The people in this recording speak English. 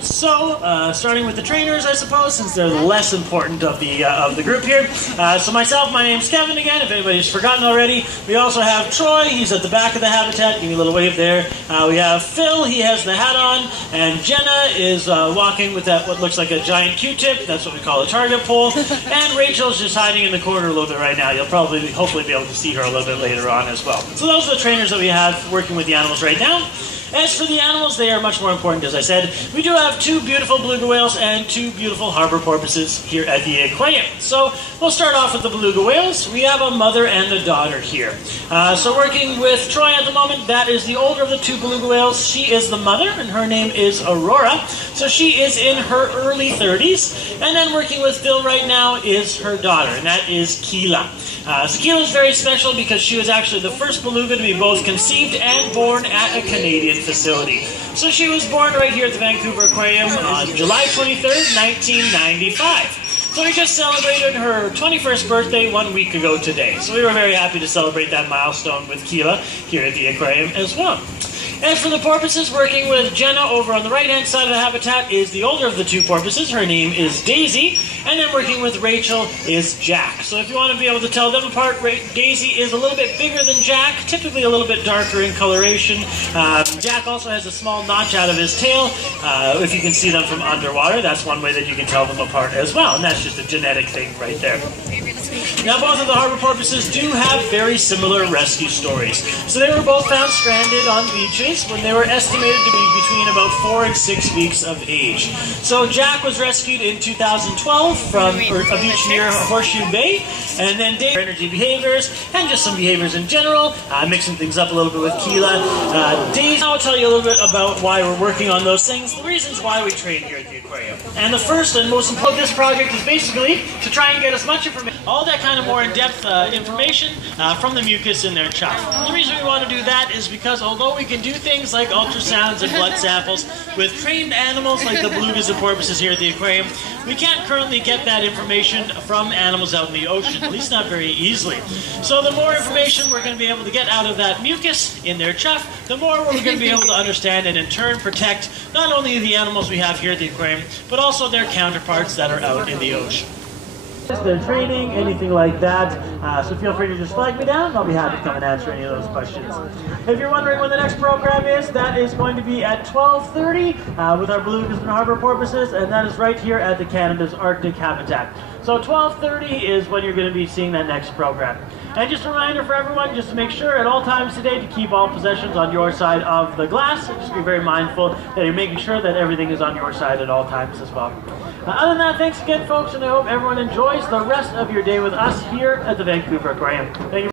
So, starting with the trainers, I suppose, since they're the less important of the group here. So myself, my name's Kevin again, if anybody's forgotten already. We also have Troy, he's at the back of the habitat, give me a little wave there. We have Phil, he has the hat on, and Jenna is walking with that what looks like a giant Q-tip, that's what we call a target pole, and Rachel's just hiding in the corner a little bit right now. You'll probably, hopefully be able to see her a little bit later on as well. So those are the trainers that we have working with the animals right now. As for the animals, they are much more important, as I said. We do have two beautiful beluga whales and two beautiful harbor porpoises here at the aquarium. So we'll start off with the beluga whales. We have a mother and a daughter here. So working with Troy at the moment, that is the older of the two beluga whales. She is the mother, and her name is Aurora. So she is in her early 30s. And then working with Phil right now is her daughter, and that is Keela. So Keela is very special because she was actually the first beluga to be both conceived and born at a Canadian facility. So she was born right here at the Vancouver Aquarium on July 23rd, 1995. So we just celebrated her 21st birthday 1 week ago today. So we were very happy to celebrate that milestone with Keela here at the aquarium as well. As for the porpoises, working with Jenna over on the right-hand side of the habitat is the older of the two porpoises. Her name is Daisy. And then working with Rachel is Jack. So if you want to be able to tell them apart, Daisy is a little bit bigger than Jack, typically a little bit darker in coloration. Jack also has a small notch out of his tail. If you can see them from underwater, that's one way that you can tell them apart as well. And that's just a genetic thing right there. Now, both of the harbor porpoises do have very similar rescue stories. So they were both found stranded on beaches when they were estimated to be between about 4 and 6 weeks of age. So Jack was rescued in 2012 from a beach near Horseshoe Bay, and then Dave, energy behaviors, and just some behaviors in general, mixing things up a little bit with Keela. Dave, I'll tell you a little bit about why we're working on those things, the reasons why we train here at the aquarium. And the first and most important of this project is basically to try and get as much information, all that kind of more in-depth information from the mucus in their chuff. And the reason we want to do that is because although we can do things like ultrasounds and blood samples with trained animals like the belugas and porpoises here at the aquarium, we can't currently get that information from animals out in the ocean, at least not very easily. So the more information we're going to be able to get out of that mucus in their chuff, the more we're going to be able to understand and in turn protect not only the animals we have here at the aquarium, but also their counterparts that are out in the ocean. Their training, anything like that. So feel free to just flag me down. I'll be happy to come and answer any of those questions. If you're wondering when the next program is, that is going to be at 12:30 with our belugas and harbor porpoises, and that is right here at the Canada's Arctic Habitat. So 12:30 is when you're going to be seeing that next program. And just a reminder for everyone, just to make sure at all times today to keep all possessions on your side of the glass. Just be very mindful that you're making sure that everything is on your side at all times as well. Other than that, thanks again, folks, and I hope everyone enjoys the rest of your day with us here at the Vancouver Aquarium. Thank you.